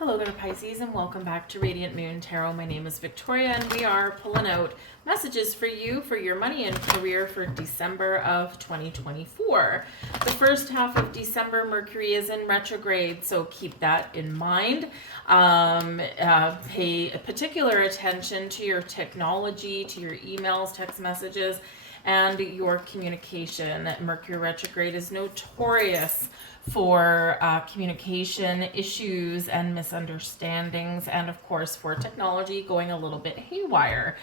Hello there, Pisces, and welcome back to Radiant Moon Tarot. My name is Victoria, and we are pulling out messages for you for your money and career for December of 2024. The first half of December, Mercury is in retrograde, so keep that in mind. Pay particular attention to your technology, to your emails, text messages, and your communication. Mercury retrograde is notorious for communication issues and misunderstandings, and of course for technology going a little bit haywire.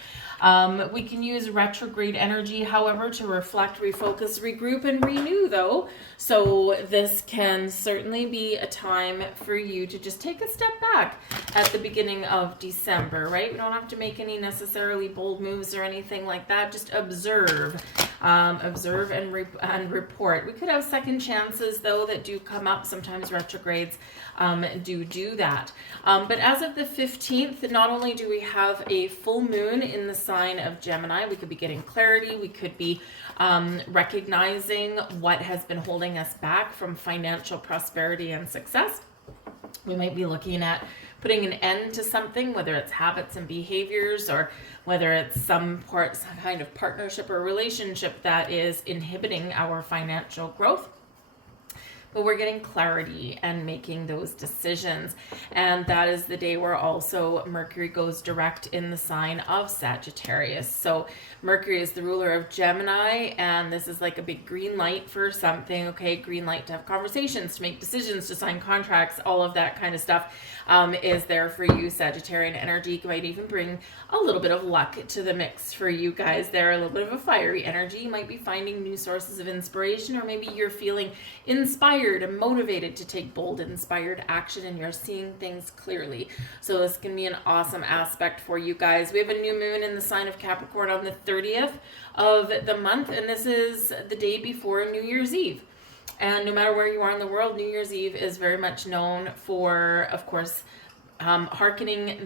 We can use retrograde energy, however, to reflect, refocus, regroup, and renew, though. So this can certainly be a time for you to just take a step back at the beginning of December, right? We don't have to make any necessarily bold moves or anything like that. Just observe. Observe and report. We could have second chances, though, that do come up. Sometimes retrogrades do that. But as of the 15th, not only do we have a full moon in the sign of Gemini, we could be getting clarity. We could be recognizing what has been holding us back from financial prosperity and success. We might be looking at putting an end to something, whether it's habits and behaviors or whether it's some kind of partnership or relationship that is inhibiting our financial growth. But we're getting clarity and making those decisions. And that is the day where also Mercury goes direct in the sign of Sagittarius. So Mercury is the ruler of Gemini, and this is like a big green light for something, okay? Green light to have conversations, to make decisions, to sign contracts, all of that kind of stuff is there for you. Sagittarian energy might even bring a little bit of luck to the mix for you guys there, a little bit of a fiery energy. You might be finding new sources of inspiration, or maybe you're feeling inspired and motivated to take bold, inspired action, and you're seeing things clearly. So this can be an awesome aspect for you guys. We have a new moon in the sign of Capricorn on the 30th of the month, and this is the day before New Year's Eve. And no matter where you are in the world, New Year's Eve is very much known for, of course, highlighting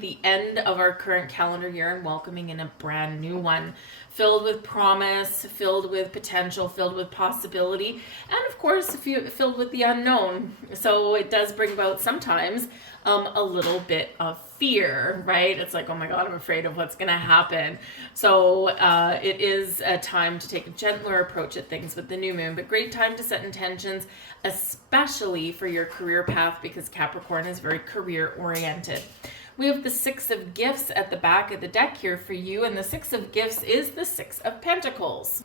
the end of our current calendar year and welcoming in a brand new one, filled with promise, filled with potential, filled with possibility, and of course filled with the unknown. So it does bring about sometimes a little bit of fear, right? It's like, oh my God, I'm afraid of what's gonna happen. So it is a time to take a gentler approach at things with the new moon, but great time to set intentions, especially for your career path, because Capricorn is very career oriented. We have the Six of Gifts at the back of the deck here for you, and the Six of Gifts is the Six of Pentacles.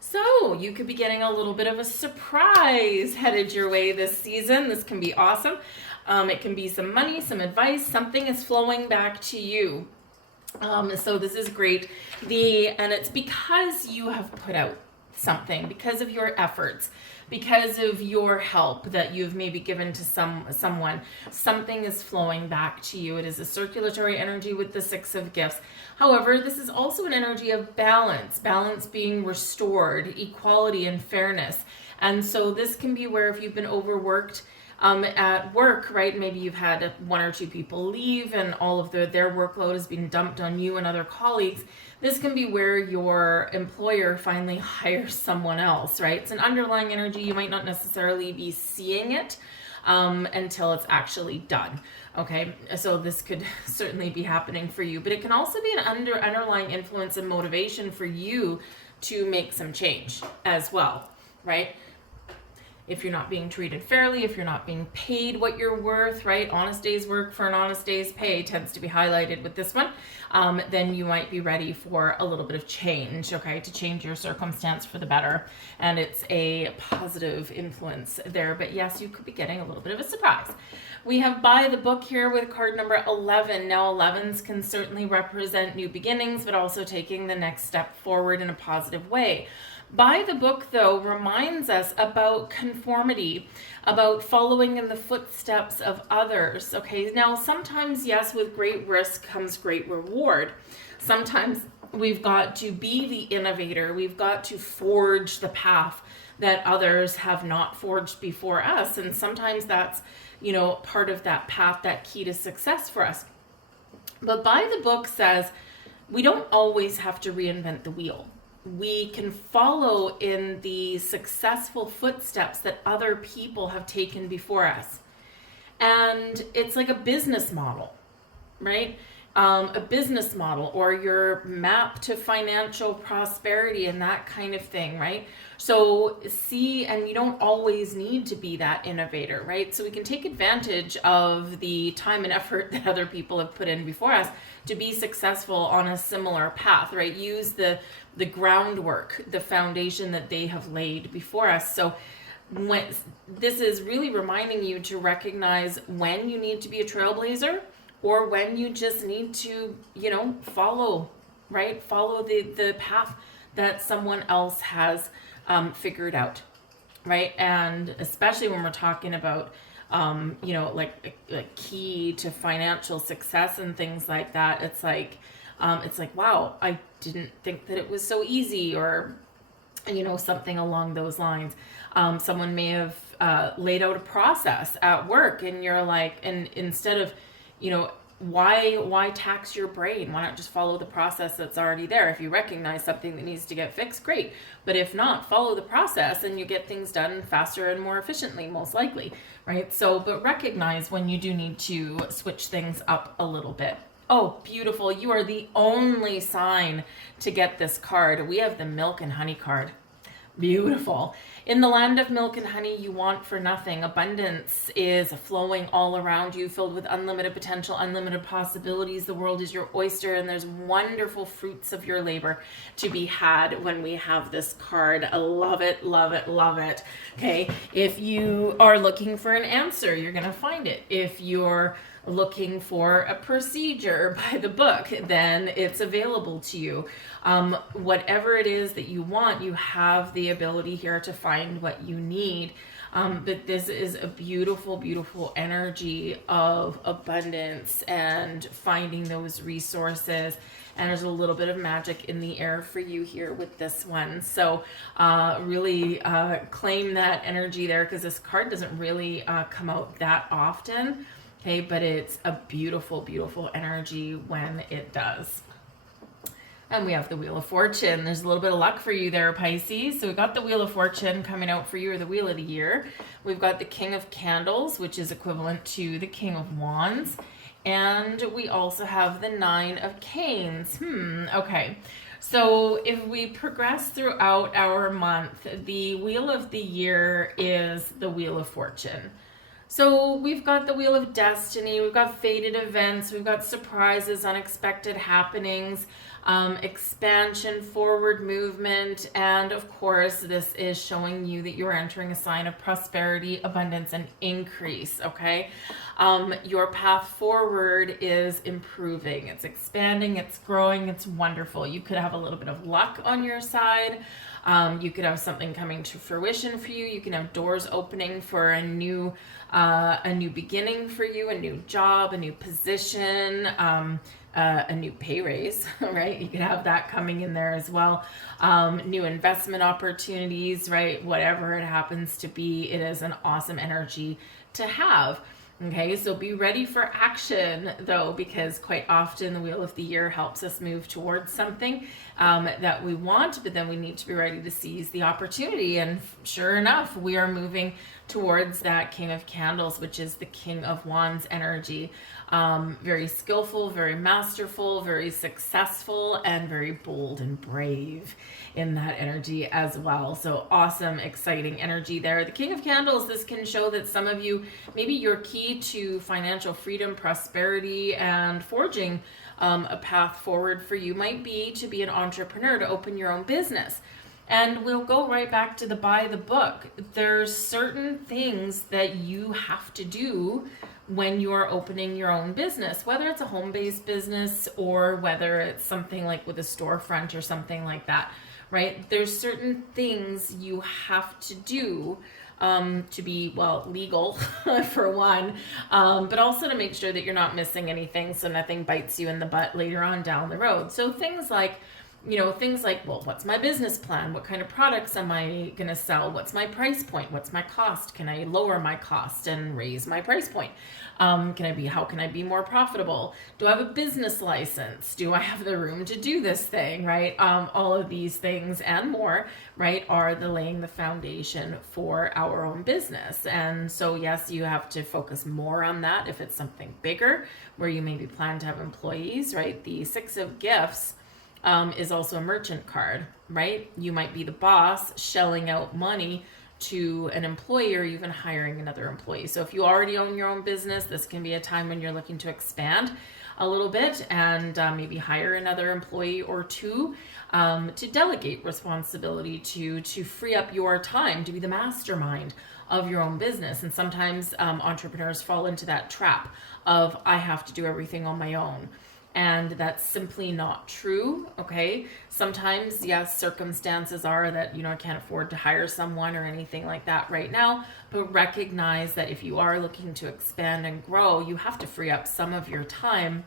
So you could be getting a little bit of a surprise headed your way this season. This can be awesome. It can be some money, some advice, something is flowing back to you. So this is great. And it's because you have put out something, because of your efforts, because of your help that you've maybe given to someone, something is flowing back to you. It is a circulatory energy with the Six of Gifts. However, this is also an energy of balance being restored, equality and fairness. And so this can be where if you've been overworked at work, right? Maybe you've had one or two people leave and all of their workload has been dumped on you and other colleagues. This can be where your employer finally hires someone else, right? It's an underlying energy. You might not necessarily be seeing it until it's actually done. Okay, so this could certainly be happening for you, but it can also be an underlying influence and motivation for you to make some change as well, right? If you're not being treated fairly, if you're not being paid what you're worth, right? Honest day's work for an honest day's pay tends to be highlighted with this one. Then you might be ready for a little bit of change, okay? To change your circumstance for the better. And it's a positive influence there. But yes, you could be getting a little bit of a surprise. We have By the Book here with card number 11. Now 11s can certainly represent new beginnings, but also taking the next step forward in a positive way. By the Book, though, reminds us about conformity, about following in the footsteps of others, okay? Now, sometimes, yes, with great risk comes great reward. Sometimes we've got to be the innovator. We've got to forge the path that others have not forged before us. And sometimes that's, part of that path, that key to success for us. But By the Book says we don't always have to reinvent the wheel. We can follow in the successful footsteps that other people have taken before us. And it's like a business model, right? A business model, or your map to financial prosperity and that kind of thing, right? So see, and you don't always need to be that innovator, right? So we can take advantage of the time and effort that other people have put in before us to be successful on a similar path, right? Use the groundwork, the foundation that they have laid before us. So when this is really reminding you to recognize when you need to be a trailblazer, or when you just need to, follow, right? Follow the path that someone else has figured out, right? And especially when we're talking about, like a key to financial success and things like that, it's like, wow, I didn't think that it was so easy, or, something along those lines. Someone may have laid out a process at work, and you're like, and instead of, why tax your brain? Why not just follow the process that's already there? If you recognize something that needs to get fixed, great. But if not, follow the process and you get things done faster and more efficiently, most likely, right? So, but recognize when you do need to switch things up a little bit. Oh, beautiful. You are the only sign to get this card. We have the milk and honey card. Beautiful. In the land of milk and honey, you want for nothing. Abundance is flowing all around you, filled with unlimited potential, unlimited possibilities. The world is your oyster, and there's wonderful fruits of your labor to be had when we have this card. I love it, love it, love it. Okay, if you are looking for an answer, you're going to find it. If you're looking for a procedure by the book, then it's available to you. Whatever it is that you want, you have the ability here to find what you need. But this is a beautiful, beautiful energy of abundance and finding those resources. And there's a little bit of magic in the air for you here with this one. So really claim that energy there, because this card doesn't really come out that often. Okay, but it's a beautiful, beautiful energy when it does. And we have the Wheel of Fortune. There's a little bit of luck for you there, Pisces. So we got the Wheel of Fortune coming out for you, or the Wheel of the Year. We've got the King of Candles, which is equivalent to the King of Wands. And we also have the Nine of Canes. Okay. So if we progress throughout our month, the Wheel of the Year is the Wheel of Fortune. So we've got the Wheel of Destiny, we've got fated events, we've got surprises, unexpected happenings, expansion, forward movement, and of course this is showing you that you're entering a sign of prosperity, abundance, and increase, okay? Your path forward is improving, it's expanding, it's growing, it's wonderful. You could have a little bit of luck on your side. You could have something coming to fruition for you. You can have doors opening for a new beginning for you, a new job, a new position, a new pay raise, right? You could have that coming in there as well. New investment opportunities, right? Whatever it happens to be, it is an awesome energy to have. Okay, so be ready for action though, because quite often the Wheel of the Year helps us move towards something that we want, but then we need to be ready to seize the opportunity. And sure enough, we are moving towards that King of Candles, which is the King of Wands energy. Very skillful, very masterful, very successful, and very bold and brave in that energy as well. So awesome, exciting energy there. The King of Candles, this can show that some of you, maybe your key to financial freedom, prosperity, and forging a path forward for you might be to be an entrepreneur, to open your own business. And we'll go right back to the buy the book. There's certain things that you have to do when you are opening your own business, whether it's a home-based business or whether it's something like with a storefront or something like that, right? There's certain things you have to do to be, well, legal for one, but also to make sure that you're not missing anything so nothing bites you in the butt later on down the road. So things like, things like, well, what's my business plan? What kind of products am I going to sell? What's my price point? What's my cost? Can I lower my cost and raise my price point? How can I be more profitable? Do I have a business license? Do I have the room to do this thing, right? All of these things and more, right, are laying the foundation for our own business. And so, yes, you have to focus more on that if it's something bigger where you maybe plan to have employees, right? The Six of Gifts is also a merchant card, right? You might be the boss shelling out money to an employee or even hiring another employee. So if you already own your own business, this can be a time when you're looking to expand a little bit and maybe hire another employee or two to delegate responsibility to free up your time to be the mastermind of your own business. And sometimes entrepreneurs fall into that trap of, I have to do everything on my own. And that's simply not true, okay? Sometimes, yes, circumstances are that, I can't afford to hire someone or anything like that right now, but recognize that if you are looking to expand and grow, you have to free up some of your time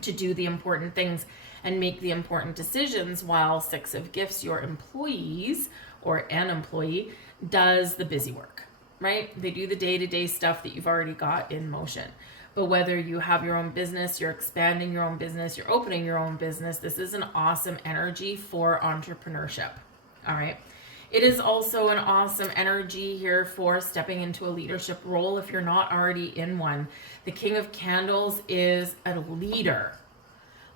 to do the important things and make the important decisions, while Six of Gifts, your employees or an employee, does the busy work, right? They do the day-to-day stuff that you've already got in motion. But whether you have your own business, you're expanding your own business, you're opening your own business, this is an awesome energy for entrepreneurship. All right. It is also an awesome energy here for stepping into a leadership role if you're not already in one. The King of Candles is a leader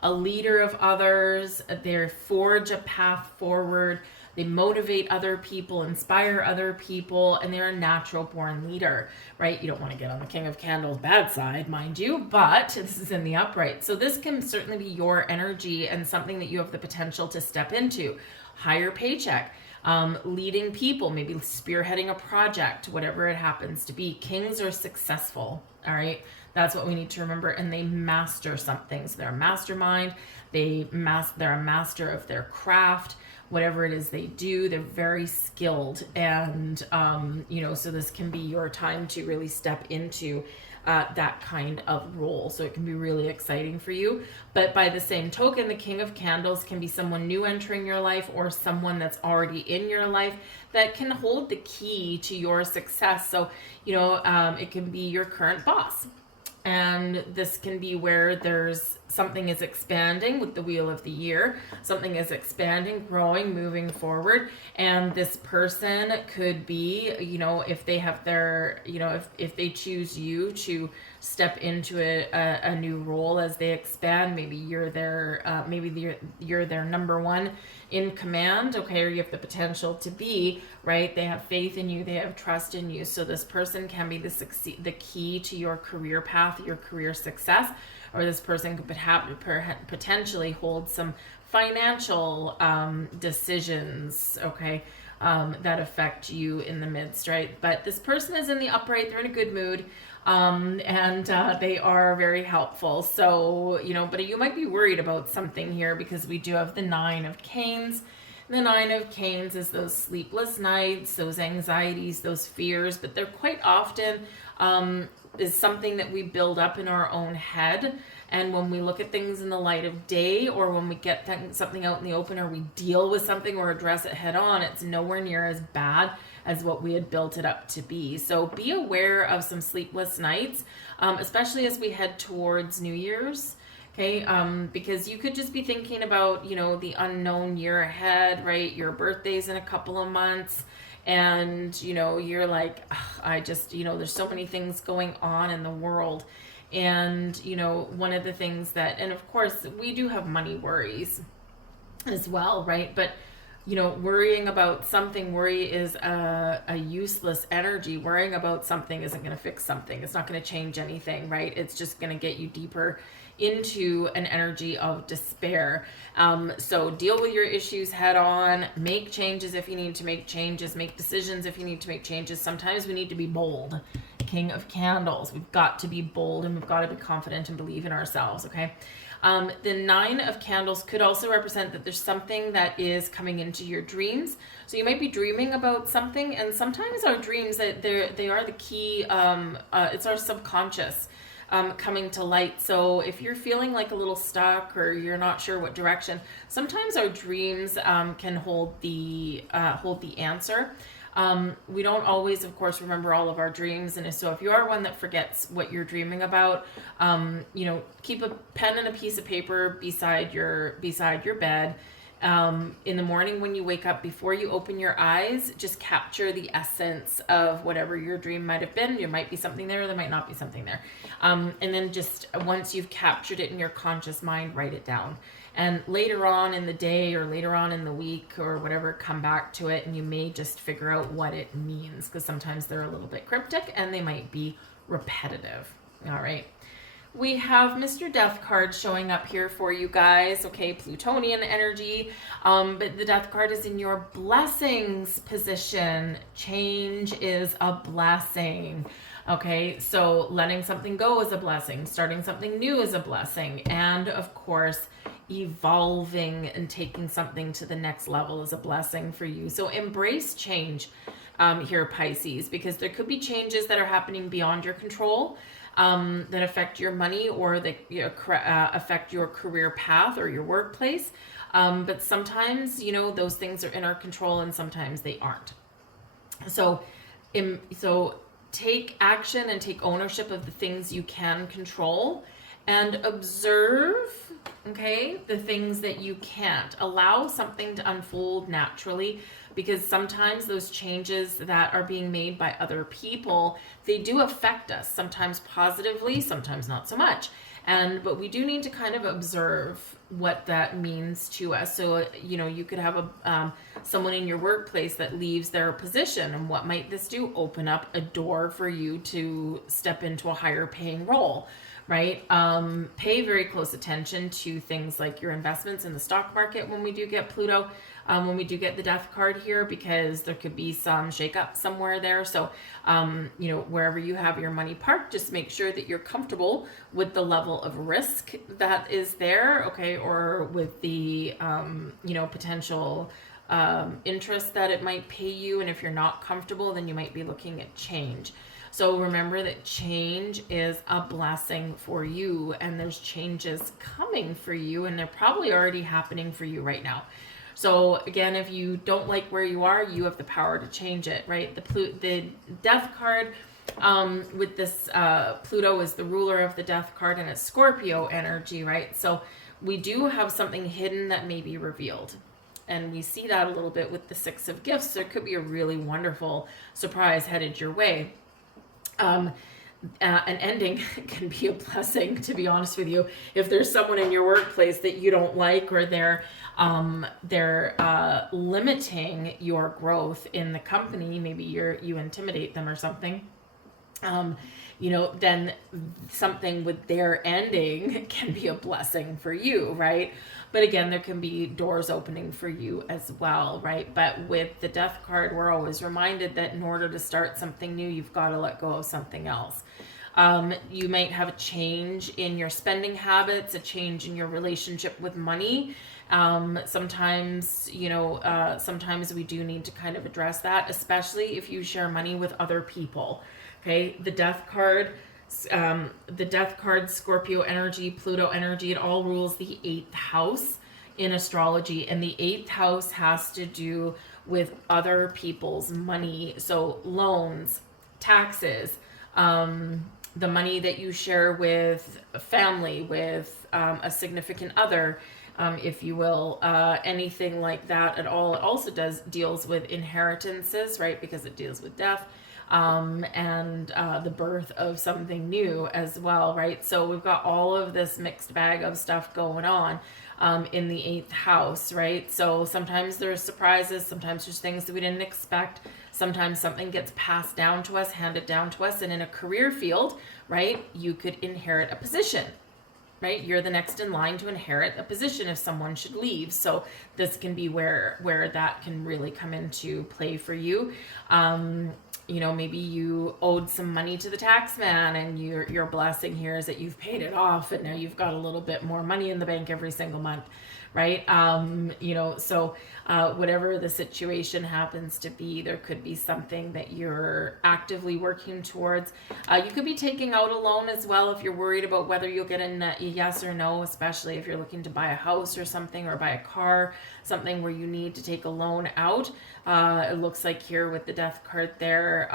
of others. They forge a path forward. They motivate other people, inspire other people, and they're a natural born leader, right? You don't want to get on the King of Candles bad side, mind you, but this is in the upright. So this can certainly be your energy and something that you have the potential to step into. Higher paycheck, leading people, maybe spearheading a project, whatever it happens to be. Kings are successful, all right? That's what we need to remember. And they master something. So they're a mastermind. They're a master of their craft. Whatever it is they do, they're very skilled. And, so this can be your time to really step into that kind of role. So it can be really exciting for you. But by the same token, the King of Candles can be someone new entering your life or someone that's already in your life that can hold the key to your success. So, it can be your current boss. And this can be where something is expanding with the Wheel of the Year. Something is expanding, growing, moving forward. And this person could be, if they have their, if they choose you to step into a new role as they expand, maybe you're their, you're their number one in command, okay, or you have the potential to be, right? They have faith in you, they have trust in you. So this person can be the key to your career path, your career success, or this person could potentially hold some financial decisions, okay, that affect you in the midst, right? But this person is in the upright, they're in a good mood, and they are very helpful. So, but you might be worried about something here because we do have the Nine of Canes. The Nine of Canes is those sleepless nights, those anxieties, those fears, but they're quite often is something that we build up in our own head. And when we look at things in the light of day, or when we get something out in the open, or we deal with something or address it head on, it's nowhere near as bad as what we had built it up to be. So be aware of some sleepless nights, especially as we head towards New Year's. Okay, because you could just be thinking about, the unknown year ahead, right? Your birthday's in a couple of months, and, you're like, I just, there's so many things going on in the world. And, one of the things that, and of course, we do have money worries as well, right? But, worrying about something, worry is a useless energy. Worrying about something isn't going to fix something. It's not going to change anything, right? It's just going to get you deeper into an energy of despair. So deal with your issues head on, make changes if you need to make changes, make decisions if you need to make changes. Sometimes we need to be bold. King of Candles, we've got to be bold and we've got to be confident and believe in ourselves, okay? The Nine of Candles could also represent that there's something that is coming into your dreams. So you might be dreaming about something, and sometimes our dreams, that they are the key, it's our subconscious coming to light. So if you're feeling like a little stuck or you're not sure what direction, sometimes our dreams can hold the answer. We don't always, of course, remember all of our dreams. And so if you are one that forgets what you're dreaming about, keep a pen and a piece of paper beside your bed. In the morning when you wake up, before you open your eyes, just capture the essence of whatever your dream might have been. There might be something there might not be something there. And then just once you've captured it in your conscious mind, write it down. And later on in the day or later on in the week or whatever, come back to it and you may just figure out what it means, because sometimes they're a little bit cryptic and they might be repetitive. All right. We have Mr. Death card showing up here for you guys. Okay, Plutonian energy. But the Death card is in your blessings position. Change is a blessing. Okay, so letting something go is a blessing. Starting something new is a blessing. And of course, evolving and taking something to the next level is a blessing for you. So embrace change here, Pisces, because there could be changes that are happening beyond your control. That affect your money or that affect your career path or your workplace. But sometimes, those things are in our control and sometimes they aren't. So take action and take ownership of the things you can control and observe, the things that you can't. Allow something to unfold naturally, because sometimes those changes that are being made by other people, they do affect us, sometimes positively, sometimes not so much. But we do need to kind of observe what that means to us. So, you could have someone in your workplace that leaves their position, and what might this do? Open up a door for you to step into a higher paying role, right? Pay very close attention to things like your investments in the stock market when we do get Pluto, when we do get the Death card here, because there could be some shakeup somewhere there. So, wherever you have your money parked, just make sure that you're comfortable with the level of risk that is there, or with the, potential interest that it might pay you. And if you're not comfortable, then you might be looking at change. So remember that change is a blessing for you, and there's changes coming for you, and they're probably already happening for you right now. So again, if you don't like where you are, you have the power to change it, right? The Death card with this Pluto is the ruler of the Death card, and it's Scorpio energy, right? So we do have something hidden that may be revealed. And we see that a little bit with the Six of Gifts. There could be a really wonderful surprise headed your way. An ending can be a blessing, to be honest with you. If there's someone in your workplace that you don't like, or they're limiting your growth in the company, maybe you intimidate them or something, then something with their ending can be a blessing for you, right? But again, there can be doors opening for you as well, right? But with the Death card, we're always reminded that in order to start something new, you've got to let go of something else. You might have a change in your spending habits, a change in your relationship with money. Sometimes we do need to kind of address that, especially if you share money with other people. Okay, the Death card, Scorpio energy, Pluto energy, it all rules the 8th house in astrology, and the 8th house has to do with other people's money. So loans, taxes, the money that you share with a family, with a significant other, if you will, anything like that at all. It also deals with inheritances, right? Because it deals with death. And the birth of something new as well, right? So we've got all of this mixed bag of stuff going on in the 8th house, right? So sometimes there's surprises, sometimes there's things that we didn't expect, sometimes something gets passed down to us, handed down to us, and in a career field, right, you could inherit a position, right? You're the next in line to inherit a position if someone should leave. So this can be where that can really come into play for you. Maybe you owed some money to the tax man, and your blessing here is that you've paid it off, and now you've got a little bit more money in the bank every single month, right? So whatever the situation happens to be, there could be something that you're actively working towards. You could be taking out a loan as well if you're worried about whether you'll get a yes or no, especially if you're looking to buy a house or something, or buy a car, something where you need to take a loan out. It looks like here with the Death card there,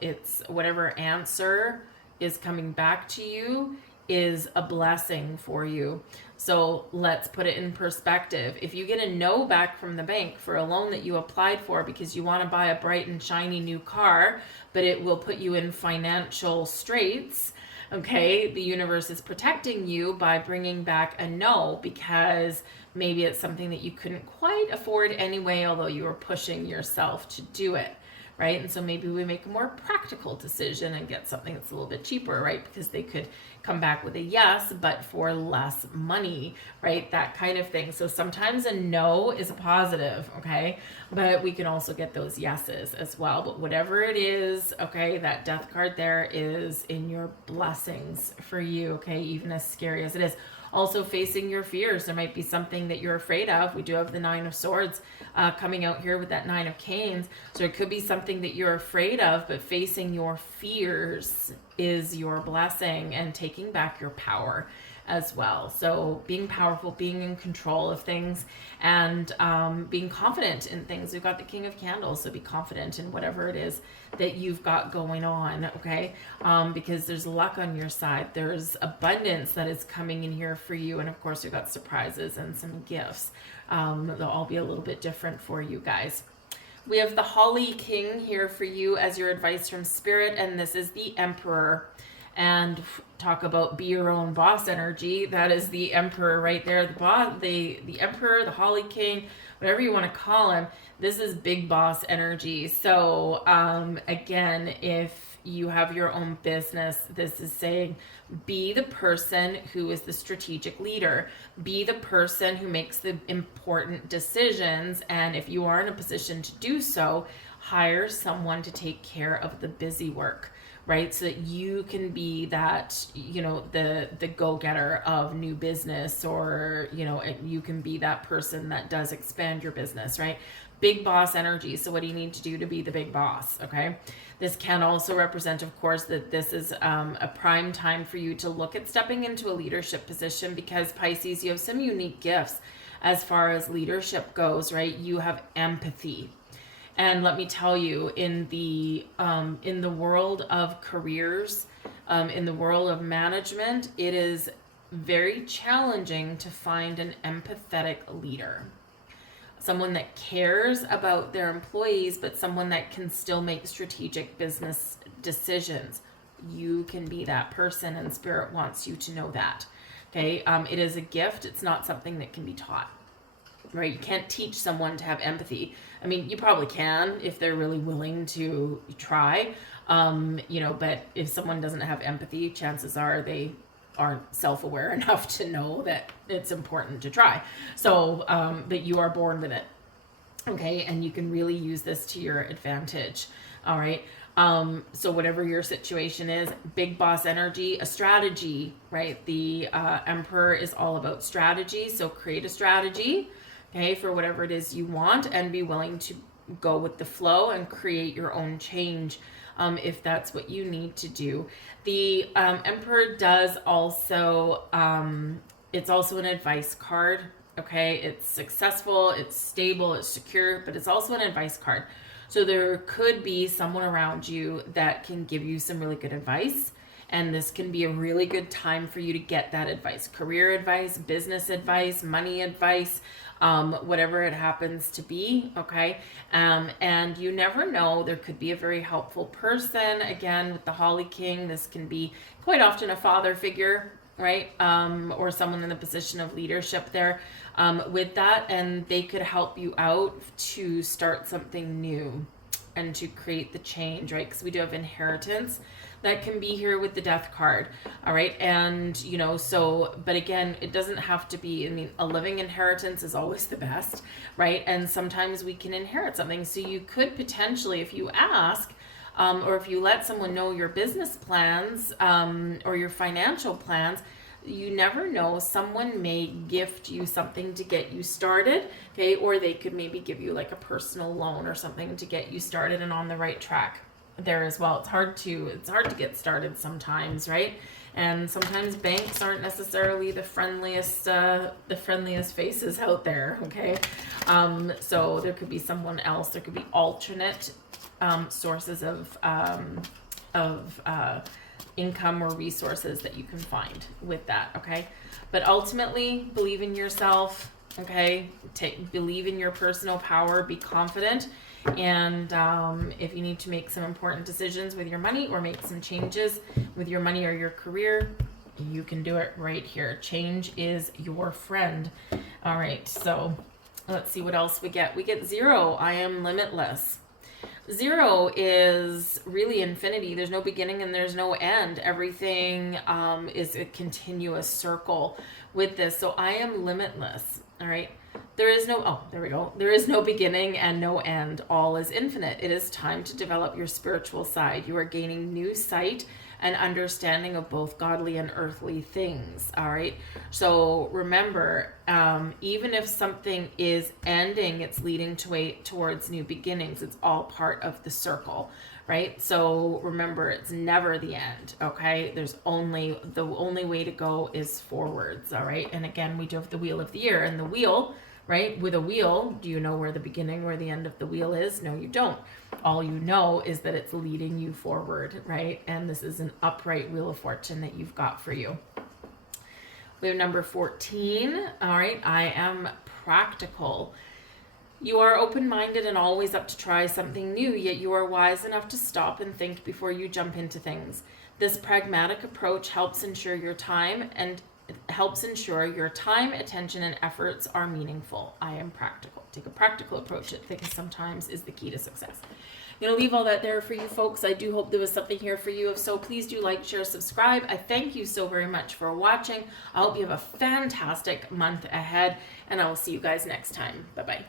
it's whatever answer is coming back to you is a blessing for you. So let's put it in perspective. If you get a no back from the bank for a loan that you applied for because you want to buy a bright and shiny new car, but it will put you in financial straits, okay, the universe is protecting you by bringing back a no, because maybe it's something that you couldn't quite afford anyway, although you were pushing yourself to do it. Right? And so maybe we make a more practical decision and get something that's a little bit cheaper, right? Because they could come back with a yes, but for less money, right? That kind of thing. So sometimes a no is a positive, okay? But we can also get those yeses as well. But whatever it is, okay, that Death card there is in your blessings for you, okay? Even as scary as it is. Also facing your fears. There might be something that you're afraid of. We do have the Nine of Swords coming out here with that Nine of Canes. So it could be something that you're afraid of, but facing your fears is your blessing and taking back your power as well. So being powerful, being in control of things, and being confident in things. We've got the King of Candles, so be confident in whatever it is that you've got going on, okay? Because there's luck on your side. There's abundance that is coming in here for you, and of course we've got surprises and some gifts. They'll all be a little bit different for you guys. We have the Holly King here for you as your advice from Spirit, and this is the Emperor. And talk about be your own boss energy. That is the Emperor right there. The boss, the Emperor, the Holly King, whatever you want to call him. This is big boss energy. So again, if you have your own business, this is saying be the person who is the strategic leader. Be the person who makes the important decisions. And if you are in a position to do so, hire someone to take care of the busy work. Right? So that you can be that, the go-getter of new business, or, you can be that person that does expand your business, right? Big boss energy. So what do you need to do to be the big boss? Okay. This can also represent, of course, that this is a prime time for you to look at stepping into a leadership position, because Pisces, you have some unique gifts as far as leadership goes, right? You have empathy. And let me tell you, in the world of careers, in the world of management, it is very challenging to find an empathetic leader. Someone that cares about their employees, but someone that can still make strategic business decisions. You can be that person, and Spirit wants you to know that. Okay, it is a gift. It's not something that can be taught. Right? You can't teach someone to have empathy. I mean, you probably can if they're really willing to try, but if someone doesn't have empathy, chances are they aren't self-aware enough to know that it's important to try. So, but you are born with it. Okay. And you can really use this to your advantage. All right. So whatever your situation is, big boss energy, a strategy, right? The Emperor is all about strategy. So create a strategy, okay, for whatever it is you want, and be willing to go with the flow and create your own change if that's what you need to do. The Emperor does also, it's also an advice card, okay? It's successful, it's stable, it's secure, but it's also an advice card. So there could be someone around you that can give you some really good advice. And this can be a really good time for you to get that advice, career advice, business advice, money advice, whatever it happens to be. Okay. And you never know, there could be a very helpful person. Again, with the Holly King, this can be quite often a father figure, right? Or someone in a position of leadership there, with that, and they could help you out to start something new and to create the change, right? Because we do have inheritance that can be here with the Death card. All right. And, but again, it doesn't have to be, a living inheritance is always the best, right? And sometimes we can inherit something. So you could potentially, if you ask, or if you let someone know your business plans, or your financial plans, you never know. Someone may gift you something to get you started, okay? Or they could maybe give you like a personal loan or something to get you started and on the right track there as well. It's hard to get started sometimes, right? And sometimes banks aren't necessarily the friendliest faces out there, okay? So there could be someone else. There could be alternate sources of income or resources that you can find with that, okay? But ultimately, believe in yourself, okay? Believe in your personal power, be confident, and if you need to make some important decisions with your money or make some changes with your money or your career, you can do it right here. Change is your friend. All right, so let's see what else we get. We get 0. I am limitless. 0 is really infinity. There's no beginning and there's no end. Everything is a continuous circle with this. So I am limitless. All right. There is no, there we go. There is no beginning and no end. All is infinite. It is time to develop your spiritual side. You are gaining new sight and understanding of both godly and earthly things. All right. So remember, even if something is ending, it's leading towards new beginnings. It's all part of the circle, right? So remember, it's never the end. Okay. The only way to go is forwards. All right. And again, we do have the wheel of the year, and the wheel, right? With a wheel, do you know where the beginning or the end of the wheel is? No, you don't. All you know is that it's leading you forward, right? And this is an upright wheel of fortune that you've got for you. We have number 14. All right. I am practical. You are open-minded and always up to try something new, yet you are wise enough to stop and think before you jump into things. This pragmatic approach helps ensure your time, attention, and efforts are meaningful. I am practical. Take a practical approach at things sometimes is the key to success. I'm going to leave all that there for you folks. I do hope there was something here for you. If so, please do like, share, subscribe. I thank you so very much for watching. I hope you have a fantastic month ahead, and I will see you guys next time. Bye-bye.